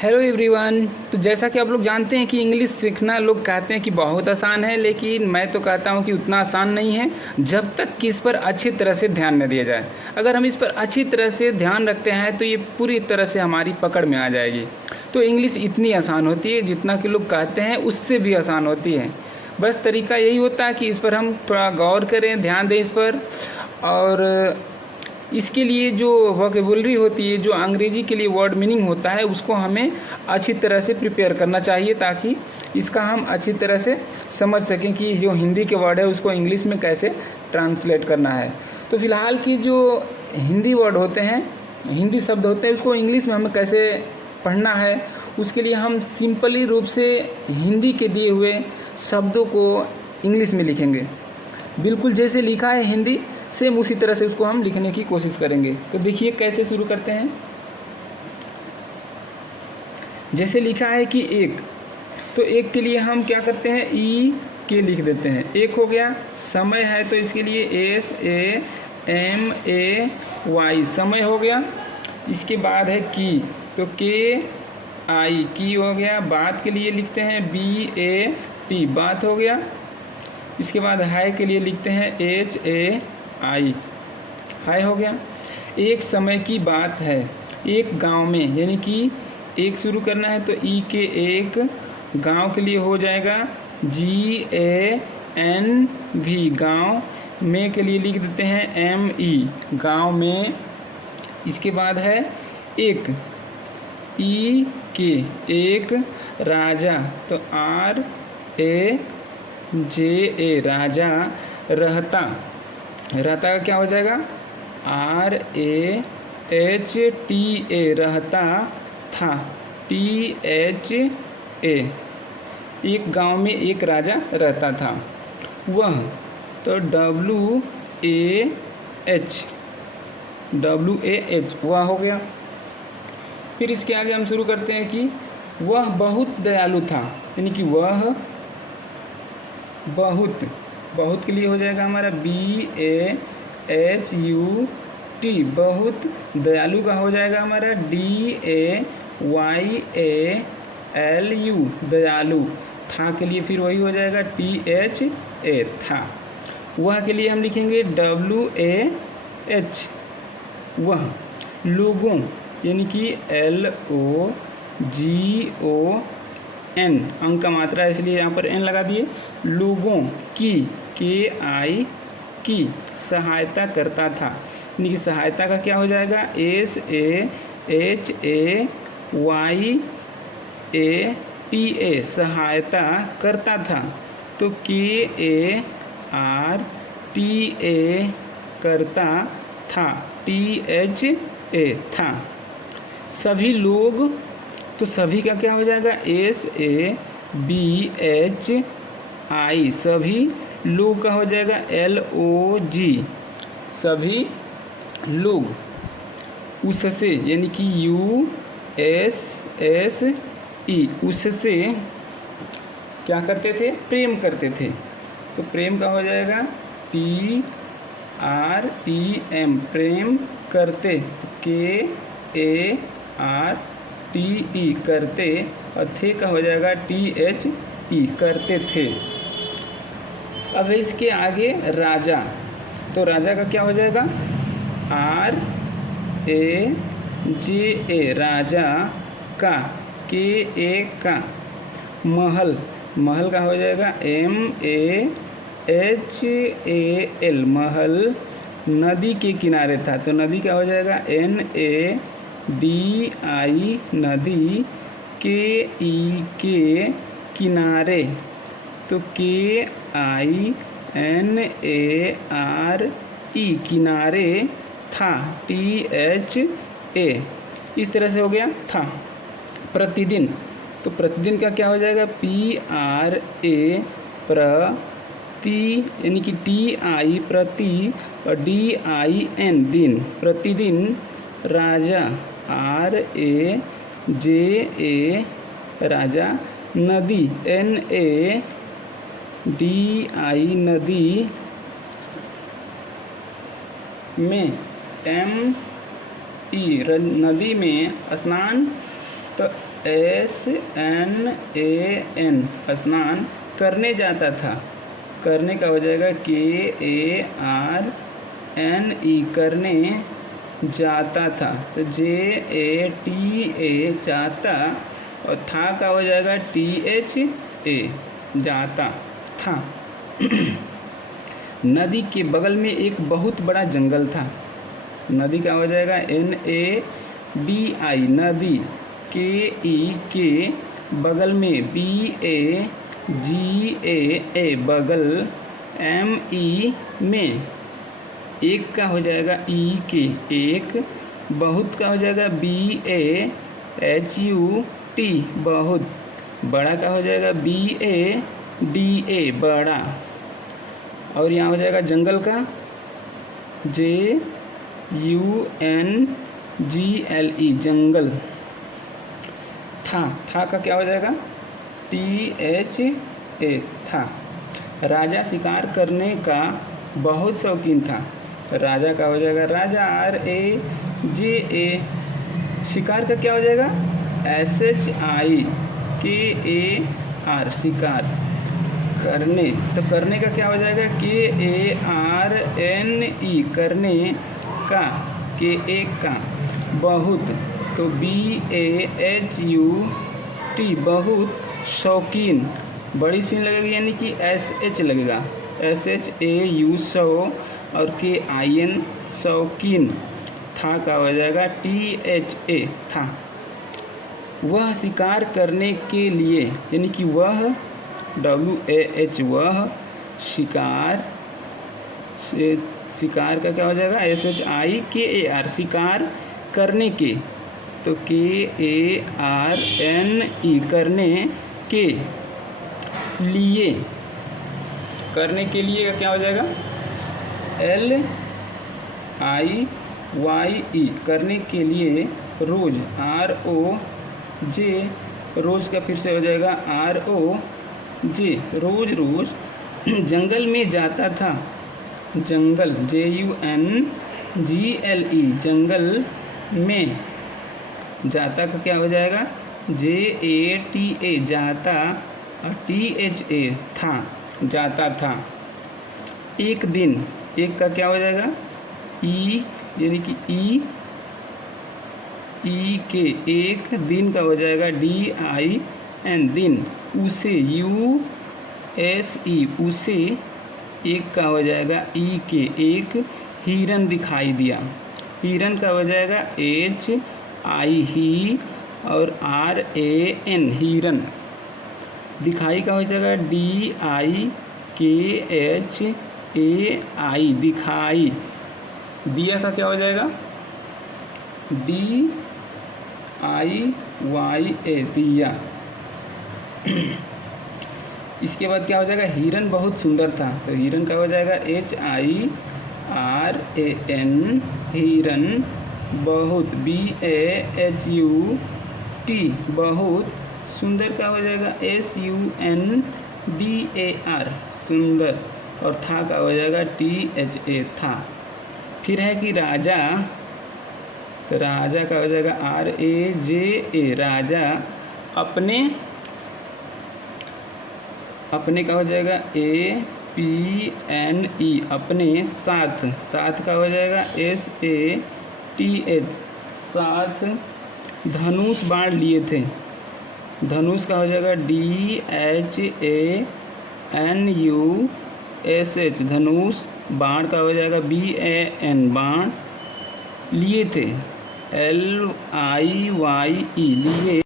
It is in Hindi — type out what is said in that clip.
Hello everyone. तो जैसा कि आप लोग जानते हैं कि इंग्लिश सीखना लोग कहते हैं कि बहुत आसान है, लेकिन मैं तो कहता हूं कि उतना आसान नहीं है जब तक कि इस पर अच्छी तरह से ध्यान न दिया जाए। अगर हम इस पर अच्छी तरह से ध्यान रखते हैं तो ये पूरी तरह से हमारी पकड़ में आ जाएगी। तो इंग्लिश इतनी आसान होती है जितना कि लोग कहते हैं उससे भी आसान होती है। बस तरीका यही होता है कि इस पर हम थोड़ा गौर करें, ध्यान दें इस पर। और इसके लिए जो वोकेबुलरी होती है, जो अंग्रेजी के लिए वर्ड मीनिंग होता है, उसको हमें अच्छी तरह से प्रिपेयर करना चाहिए ताकि इसका हम अच्छी तरह से समझ सकें कि जो हिंदी के वर्ड है उसको इंग्लिश में कैसे ट्रांसलेट करना है। तो फ़िलहाल की जो हिंदी वर्ड होते हैं, हिंदी शब्द होते हैं, उसको इंग्लिश में हमें कैसे पढ़ना है, उसके लिए हम सिंपली रूप से हिंदी के दिए हुए शब्दों को इंग्लिश में लिखेंगे। बिल्कुल जैसे लिखा है हिंदी, सेम उसी तरह से उसको हम लिखने की कोशिश करेंगे। तो देखिए कैसे शुरू करते हैं। जैसे लिखा है कि एक, तो एक के लिए हम क्या करते हैं, ई के लिख देते हैं। एक हो गया। समय है तो इसके लिए SAMAY, समय हो गया। इसके बाद है की, तो KI, की हो गया। बात के लिए लिखते हैं BAT, बात हो गया। इसके बाद हाय के लिए लिखते हैं HAI, हाय हो गया। एक समय की बात है, एक गांव में, यानी कि एक शुरू करना है तो ई के एक, गांव के लिए हो जाएगा GANV, गांव। में के लिए लिख देते हैं ME, गांव में। इसके बाद है एक, ई के एक, राजा, तो RAJA, राजा। रहता, रहता का क्या हो जाएगा, RAHTA, रहता था, THA। एक गांव में एक राजा रहता था। वह, तो WAH, वह हो गया। फिर इसके आगे हम शुरू करते हैं कि वह बहुत दयालु था, यानी कि वह बहुत, बहुत के लिए हो जाएगा हमारा BAHUT, बहुत। दयालु का हो जाएगा हमारा DAYALU, दयालु। था के लिए फिर वही हो जाएगा THA, था। वह के लिए हम लिखेंगे WAH, वह। लोगों, यानी कि LOGON, अंक का मात्रा है इसलिए यहाँ पर N लगा दिए। लोगों की, KI, की। सहायता करता था, यानी कि सहायता का क्या हो जाएगा, SAHAYATA, सहायता करता था, तो KARTA, करता था, THA, था। सभी लोग, तो सभी का क्या हो जाएगा, SABHI, सभी। लोग का हो जाएगा LOG, सभी लोग। उससे, यानी कि USSE, उससे क्या करते थे, प्रेम करते थे, तो प्रेम का हो जाएगा PREM, प्रेम करते, KARTE, करते। और थे का हो जाएगा THE, करते थे। अब इसके आगे राजा, तो राजा का क्या हो जाएगा, RAJA, राजा का, KA, का। महल, महल का हो जाएगा MAHAL, महल। नदी के किनारे था, तो नदी का हो जाएगा NADI, नदी। KE, के, किनारे, तो KINARE, किनारे था, THA। इस तरह से हो गया था। प्रतिदिन, तो प्रतिदिन का क्या हो जाएगा, PRA, प्रति, यानी कि TI, प्रति, और DIN, दिन। प्रतिदिन। राजा, RAJA, राजा। नदी, NADI, नदी। में, ME, नदी में स्नान SNAN स्नान करने जाता था। करने का हो जाएगा KARNE करने जाता था। तो JATA जाता, और था का हो जाएगा THA जाता था। नदी के बगल में एक बहुत बड़ा जंगल था। नदी का हो जाएगा NADI नदी, KE के बगल में BAGAA बगल, ME में, एक का हो जाएगा EK एक, बहुत का हो जाएगा BAHUT बहुत, बड़ा का हो जाएगा BADA बड़ा, और यहाँ हो जाएगा जंगल का JUNGLE जंगल। था का क्या हो जाएगा THA था। राजा शिकार करने का बहुत शौकीन था। राजा का हो जाएगा राजा RAJA। शिकार का क्या हो जाएगा SHIKAR शिकार। करने, तो करने का क्या हो जाएगा KARNE करने का, KA का। बहुत, तो BAHUT बहुत शौकीन, बड़ी सीन लगेगी यानी कि SH लगेगा, SHAU सौ, और KIN शौकीन। था का हो जाएगा THA था। वह शिकार करने के लिए, यानी कि वह WAH वह शिकार, शिकार का क्या हो जाएगा SHIKAR शिकार करने के, तो KARNE करने के लिए। करने के लिए का क्या हो जाएगा LIYE करने के लिए। रोज ROJ रोज का फिर से हो जाएगा ROJ रोज रोज जंगल में जाता था। जंगल JUNGLE जंगल में। जाता का क्या हो जाएगा JATA जाता, और THA था जाता था। एक दिन, एक का क्या हो जाएगा E यानी कि EK एक, दिन का हो जाएगा DIN दिन। उसे USE उसे, एक का हो जाएगा EK एक, हिरन दिखाई दिया। हिरन का हो जाएगा HI ही, और RAN हिरन। दिखाई का हो जाएगा DIKHAI दिखाई। दिया का क्या हो जाएगा DIYA दिया। इसके बाद क्या हो जाएगा हिरन बहुत सुंदर था। तो हिरन का हो जाएगा HIRAN हिरन। बहुत BAHUT बहुत। सुंदर का हो जाएगा SUNDAR सुंदर, और था का हो जाएगा THA था। फिर है कि राजा, तो राजा का हो जाएगा RAJA राजा। अपने का हो जाएगा APNE अपने साथ। साथ का हो जाएगा SATH साथ। धनुष बाण लिए थे। धनुष का हो जाएगा DHANUSH धनुष। बाण का हो जाएगा BAN बाण लिए थे। LIYE लिए।